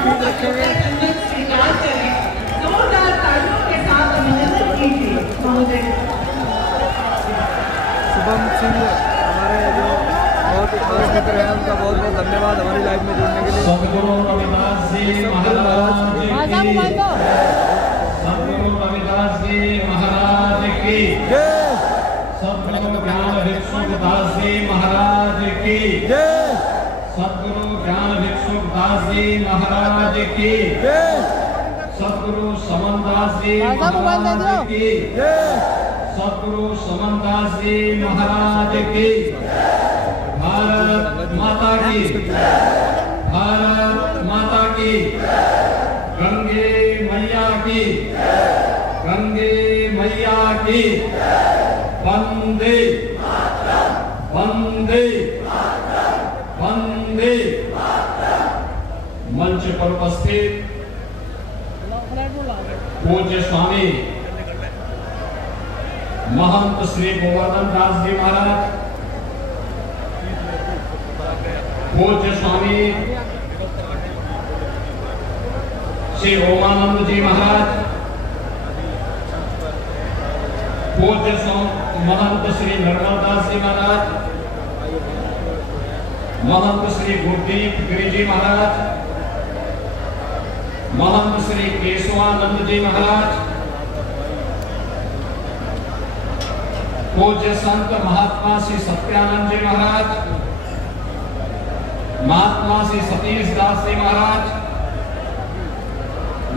Speech रखेंगे। जोरदार तालियों के साथ अभिनंदन कीजिए महोदय। शुभम सिंह हमारे जो बहुत ही खास मित्र हैं, उनका बहुत बहुत धन्यवाद हमारी लाइफ में जुड़ने के लिए। सद्गुरु रविदास जी महाराज की, सद्गुरु रविदास जी महाराज की जय, सद्गुरु ज्ञान भिक्षुदास जी महाराज की जय, सद्गुरु ज्ञान भिक्षुदास जी महाराज की जय, सद्गुरु समनदास जी महाराज की जय, सद्गुरु समनदास जी महाराज की। भारत माता की, भारत माता की, गंगे मैया की, गंगे मैया की। वंदे वंदे वंदे। मंच पर उपस्थित पूज्य स्वामी महंत श्री गोवर्धन दास जी महाराज, पूज्य स्वामी श्री ओमानंद जी महाराज, पूज्य महंत श्री निर्मल दास जी महाराज, महंत श्री गुरदीप गिरी जी महाराज, महंत श्री केशवानंद जी महाराज, पूज्य संत महात्मा श्री सत्यानंद जी महाराज, महात्मा श्री सतीश दास जी महाराज,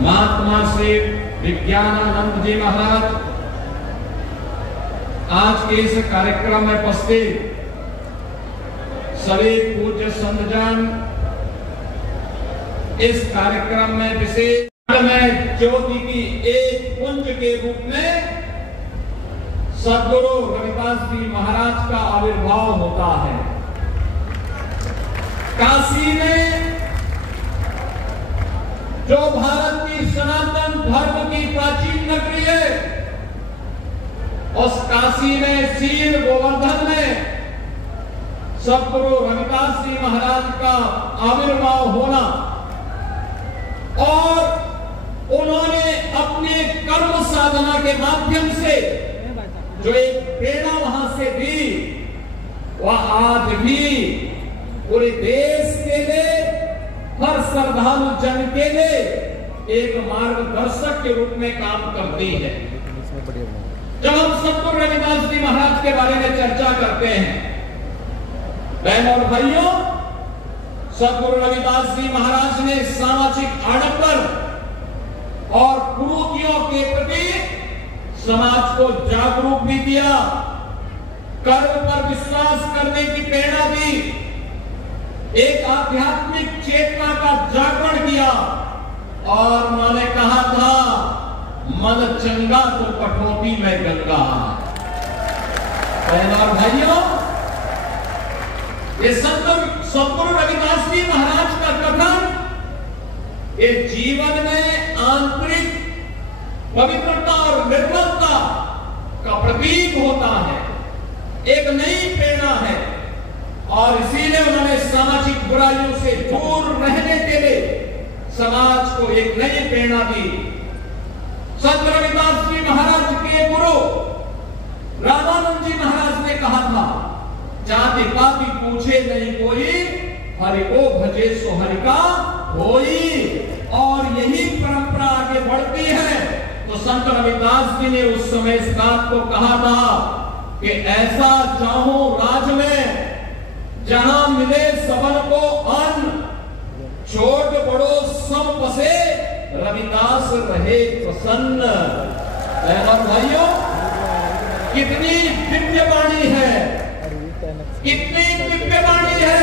महात्मा श्री विज्ञानानंद जी महाराज, आज के इस कार्यक्रम में उपस्थित सभी पूज्य संतजन, इस कार्यक्रम में विशेष में ज्योति की एक पुंज के रूप में सद्गुरु रविदास जी महाराज का आविर्भाव होता है। काशी में जो भारत की सनातन धर्म की प्राचीन नगरी है, उस काशी में शील गोवर्धन में सद्गुरु रविदास जी महाराज का आविर्भाव होना और उन्होंने अपने कर्म साधना के माध्यम से जो एक प्रेरणा वहां से दी, वह आज भी पूरे देश के लिए, हर श्रद्धालु जन के लिए एक मार्गदर्शक के रूप में काम करती है। जब हम सद्गुरु रविदास जी महाराज के बारे में चर्चा करते हैं बहनों और भाइयों, सद्गुरु रविदास जी महाराज ने सामाजिक आडंबर और कुरीतियों के प्रति समाज को जागरूक भी किया, कर्म पर विश्वास करने की प्रेरणा दी, एक आध्यात्मिक चेतना का जागरण किया और उन्होंने कहा था, मन चंगा तो कठौती में गंगा। बहनों और भाइयों, ये सद्गुरु रविदास जी महाराज का कथन ये जीवन में आंतरिक पवित्रता और निर्मलता का प्रतीक होता है, एक नई प्रेरणा है और इसीलिए उन्होंने सामाजिक बुराइयों से दूर रहने के लिए समाज को एक नई प्रेरणा दी। सद्गुरु रविदास जी महाराज के गुरु रामानंद जी महाराज ने कहा था, जाति पाति पूछे नहीं कोई, हरि को भजे सो हरि का होई। और यही परंपरा आगे बढ़ती है। तो संत रविदास जी ने उस समय इस बात को कहा था कि ऐसा चाहो राज में जहां मिले सबन को अन्न, छोट बड़ो सब बसे रविदास रहे प्रसन्न। बहनों भाइयों, कितनी दिव्य वाणी है, कितनी दिव्य वाणी है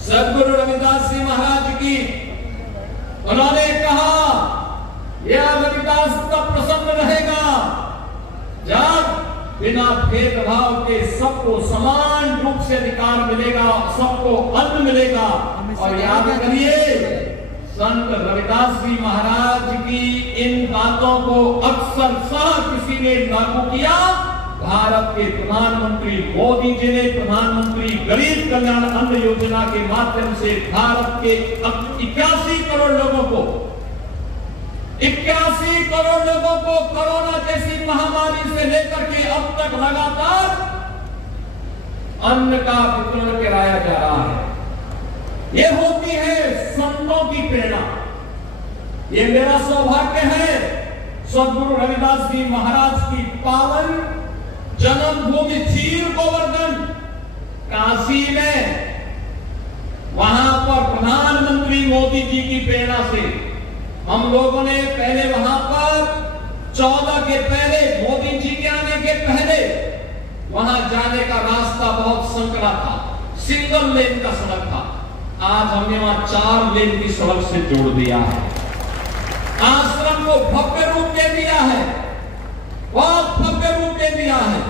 सद्गुरु रविदास जी महाराज की। उन्होंने कहा, यह रविदास तब प्रसन्न रहेगा जब बिना भेदभाव के सबको समान रूप से अधिकार मिलेगा, सबको अन्न मिलेगा। और याद करिए, संत रविदास जी महाराज की इन बातों को अक्सर किसी ने लागू किया भारत के प्रधानमंत्री मोदी जी ने प्रधानमंत्री गरीब कल्याण अन्न योजना के माध्यम से भारत के 81 करोड़ लोगों को 81 करोड़ लोगों को कोरोना जैसी महामारी से लेकर के अब तक लगातार अन्न का वितरण कराया जा रहा है। ये होती है संतों की प्रेरणा। ये मेरा सौभाग्य है सदगुरु रविदास जी महाराज की पावन जन्मभूमि चीर गोवर्धन काशी में, वहां पर प्रधानमंत्री मोदी जी की प्रेरणा से हम लोगों ने पहले वहां पर 14 के पहले मोदी जी के आने के पहले वहां जाने का रास्ता बहुत संकरा था, सिंगल लेन का सड़क था। आज हमने वहां 4 लेन की सड़क से जोड़ दिया है। आश्रम को भव्य रूप दे दिया है, बहुत भव्य रूप दे दिया है।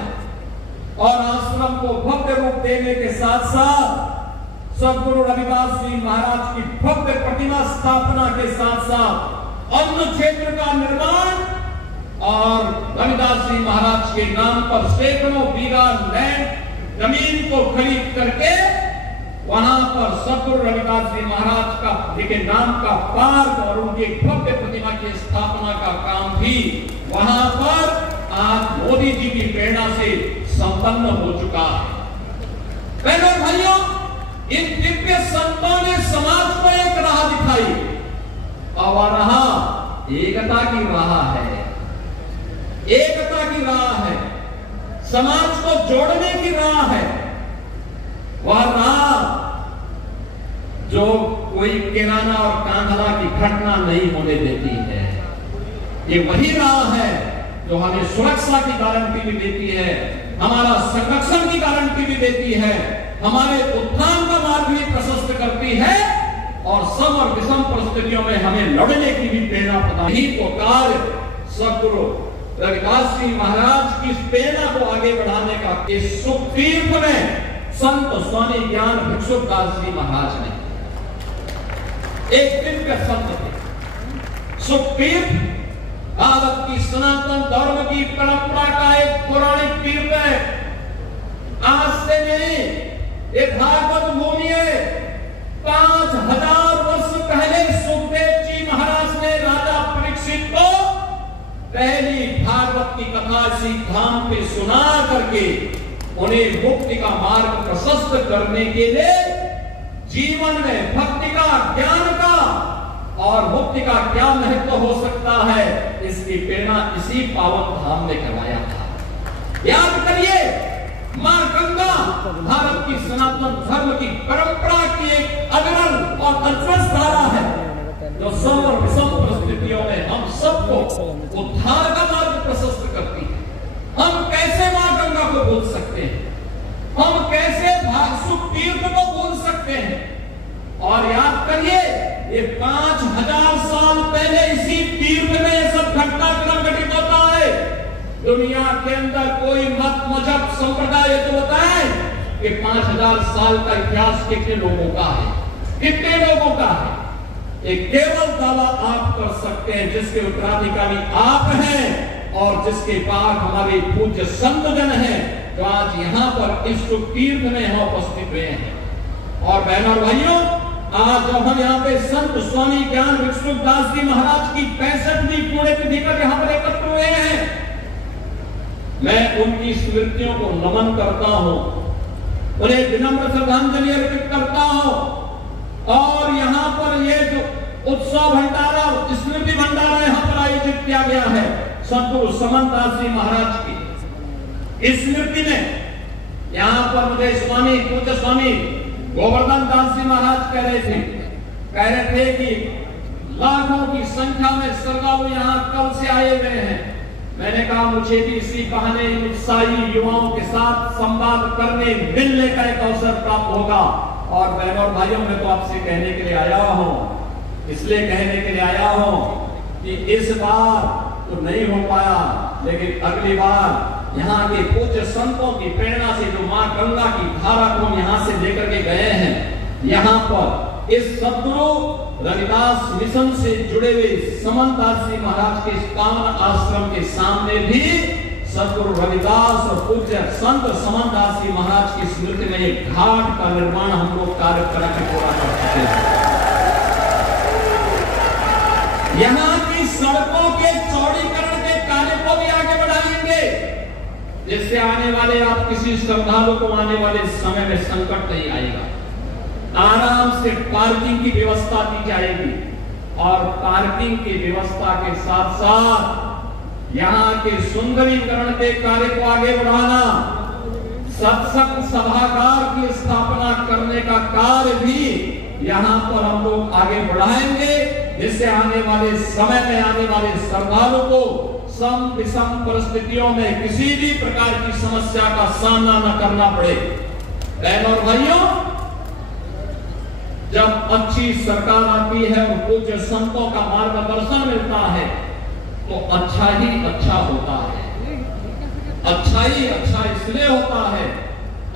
और आश्रम को भव्य रूप देने के साथ साथ सदगुरु रविदास जी महाराज की भव्य प्रतिमा स्थापना के साथ साथ अन्न क्षेत्र का निर्माण और रविदास जी महाराज के नाम पर सैकड़ों बीघा लैंड जमीन को खरीद करके वहां पर सदगुरु रविदास जी महाराज का के नाम का पार्क और उनकी भव्य प्रतिमा की स्थापना का काम भी वहां पर आज मोदी जी की प्रेरणा से संपन्न हो चुका है। बहनों भाइयों, इन दिव्य संतों ने समाज को एक राह दिखाई और राह एकता की राह है, एकता की राह है, समाज को जोड़ने की राह है। वह राह जो कोई किराना और कांधला की घटना नहीं होने देती है, ये वही राह है जो हमें सुरक्षा की गारंटी भी देती है, हमारा संरक्षण की गारंटी भी देती है, हमारे उत्थान का मार्ग भी प्रशस्त करती है और सम और विषम परिस्थितियों में हमें लड़ने की भी प्रेरणा प्रदान। ही तो कार्य सदगुरु रविदास जी महाराज की प्रेरणा को आगे बढ़ाने का इस सुख तीर्थ में संत स्वामी ज्ञान भिक्षुदास जी महाराज ने एक दिव्य संत थे। सुखतीर्थ भारत की सनातन धर्म की परंपरा का एक पौराणिक तीर्थ है। आज से नहीं, ये भागवत भूमि है। 5000 वर्ष पहले सुखदेव जी महाराज ने राजा परीक्षित को पहली भागवत की कथा इसी धाम पे सुना करके उन्हें मुक्ति का मार्ग प्रशस्त करने के लिए जीवन में भक्ति का, ज्ञान का और मुक्ति का क्या महत्व हो सकता है, इसकी प्रेरणा इसी पावन धाम में करवाया था। याद करिए, मां गंगा भारत की सनातन धर्म की परंपरा की एक अग्रणी और अग्रज धारा है जो सम और विषम परिस्थितियों में हम सबको उद्धार का मार्ग प्रशस्त करती है। हम कैसे मां गंगा को भूल सकते हैं, हम कैसे सुख तीर्थ को भूल सकते हैं। और याद करिए, ये 5000 साल पहले इसी तीर्थ में ये सब घटनाक्रम घटित होता है। दुनिया के अंदर कोई मत मजहब संप्रदाय तो बताए कि 5000 साल का इतिहास कितने लोगों का है, कितने लोगों का है। एक केवल दावा आप कर सकते हैं जिसके उत्तराधिकारी आप हैं और जिसके बाद हमारे पूज्य संत जन हैं जो आज यहाँ पर इस तीर्थ में यहाँ उपस्थित हुए हैं। और बहनों और भाइयों, आज जब हम यहाँ पे संत स्वामी ज्ञान भिक्षुदास जी महाराज की 65वीं पुण्यतिथि पर यहाँ पर एकत्र हुए हैं, मैं उनकी स्मृतियों को नमन करता हूँ, उन्हें विनम्र श्रद्धांजलि अर्पित करता हूँ। और यहाँ पर ये जो उत्सव भंडारा, स्मृति भंडारा यहाँ पर आयोजित किया गया है सदगुरु समनदास जी महाराज की स्मृति में, यहाँ पर मुझे स्वामी पूज्य स्वामी गोवर्धन दास जी महाराज कह रहे थे कि लाखों की संख्या में श्रद्धालु यहाँ कल से आए हुए हैं। मैंने कहा मुझे भी इसी बहाने उत्साही युवाओं के साथ संवाद करने, मिलने का एक अवसर प्राप्त होगा। और बहनों और भाइयों, मैं तो आपसे कहने के लिए आया हूँ, इसलिए कहने के लिए आया हूँ कि इस बार तो नहीं हो पाया, लेकिन अगली बार यहाँ के पूज्य संतों की प्रेरणा से जो मां गंगा की धारा को हम यहाँ से लेकर के गए हैं, यहाँ पर इस सदगुरु रविदास मिशन से जुड़े हुए समनदास जी महाराज के पावन आश्रम के सामने भी सदगुरु रविदास और पूज्य संत समनदास जी महाराज की स्मृति में एक घाट का निर्माण हम लोग कार्य करके पूरा कर चुके हैं। यहाँ की सड़कों के चौड़ीकरण के कार्य को भी आगे बढ़ाएंगे, जिससे आने वाले आप किसी श्रद्धालु को आने वाले समय में संकट नहीं आएगा। आराम से पार्किंग की व्यवस्था की जाएगी और पार्किंग की व्यवस्था के साथ साथ यहाँ के सुंदरीकरण के कार्य को आगे बढ़ाना, सत्संग सभागार की स्थापना करने का कार्य भी यहाँ पर हम लोग आगे बढ़ाएंगे, जिससे आने वाले समय में आने वाले श्रद्धालु को सम विषम परिस्थितियों में किसी भी प्रकार की समस्या का सामना न करना पड़े। बहनों और भाइयों, जब अच्छी सरकार आती है और पूज्य संतों का मार्गदर्शन मिलता है तो अच्छा ही अच्छा होता है। अच्छा ही अच्छा इसलिए होता है,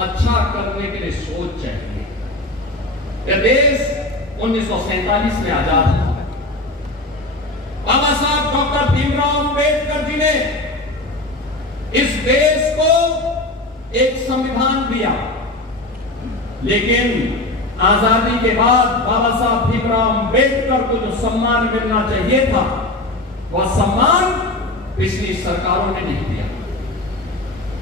अच्छा करने के लिए सोच चाहिए। यह देश 1947 में आजाद हुआ। बाबा साहब डॉक्टर भीमराव अंबेडकर जी ने इस देश को एक संविधान दिया, लेकिन आजादी के बाद बाबा साहब भीमराव अंबेडकर को जो सम्मान मिलना चाहिए था, वह सम्मान पिछली सरकारों ने नहीं दिया।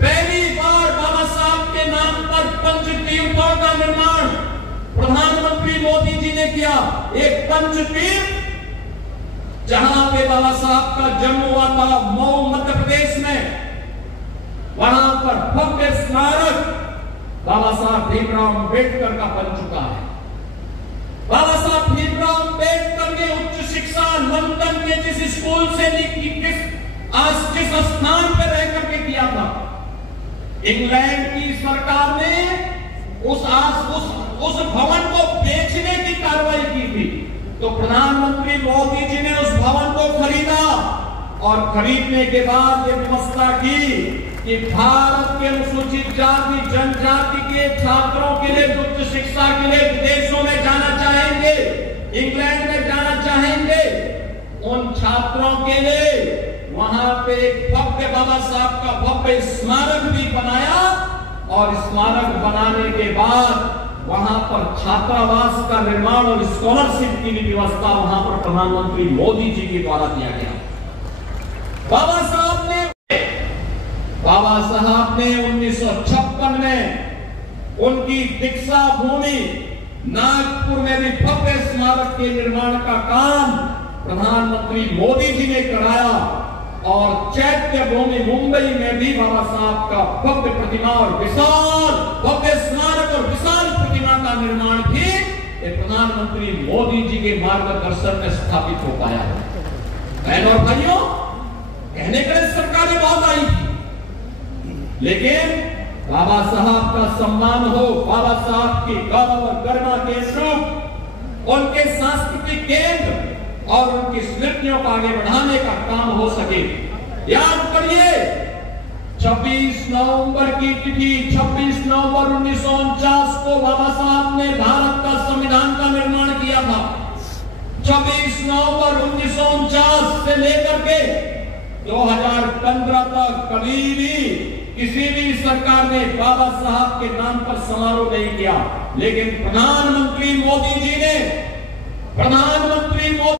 पहली बार बाबा साहब के नाम पर पंचतीर्थों का निर्माण प्रधानमंत्री मोदी जी ने किया। एक पंचतीर्थ जहां पे बाबा साहब का जन्म हुआ था, मऊ मध्य प्रदेश में, वहां पर भव्य स्मारक बाबा साहब भीमराव अंबेडकर का बन चुका है। बाबा साहब भीमराव अंबेडकर ने उच्च शिक्षा लंदन के जिस स्कूल से जिस स्थान पर रह करके किया था, इंग्लैंड की सरकार ने उस भवन को बेचने की कार्रवाई की थी, तो प्रधानमंत्री मोदी जी ने उस भवन को खरीदा और खरीदने के बाद ये व्यवस्था की कि भारत के अनुसूचित जाति जनजाति के छात्रों के लिए उच्च शिक्षा के लिए विदेशों में जाना चाहेंगे, इंग्लैंड में जाना चाहेंगे, उन छात्रों के लिए वहां पे एक भव्य बाबा साहब का भव्य स्मारक भी बनाया और स्मारक बनाने के बाद वहां पर छात्रावास का निर्माण और स्कॉलरशिप की भी व्यवस्था वहां पर प्रधानमंत्री मोदी जी के द्वारा किया गया। बाबा साहब ने 1956 में उनकी दीक्षा भूमि नागपुर में भी भव्य स्मारक के निर्माण का काम प्रधानमंत्री मोदी जी ने कराया और चैत्य भूमि मुंबई में भी बाबा साहब का भव्य प्रतिमा और विशाल भव्य स्मारक और विशाल प्रतिमा का निर्माण भी प्रधानमंत्री मोदी जी के मार्गदर्शन में स्थापित हो पाया है। बहनों और भाइयों, कहने के लिए सरकारें बहुत आई थी, लेकिन बाबा साहब का सम्मान हो, बाबा साहब की गौरव और गरिमा के स्वरूप उनके सांस्कृतिक केंद्र और उनकी स्मृतियों को आगे बढ़ाने का काम हो सके। याद करिए 26 नवंबर की तिथि, 26 नवंबर 1949 को बाबा साहब ने भारत का संविधान का निर्माण किया था। 26 नवंबर 1949 से लेकर के 2015 तक कभी भी किसी भी सरकार ने बाबा साहब के नाम पर समारोह नहीं किया, लेकिन प्रधानमंत्री मोदी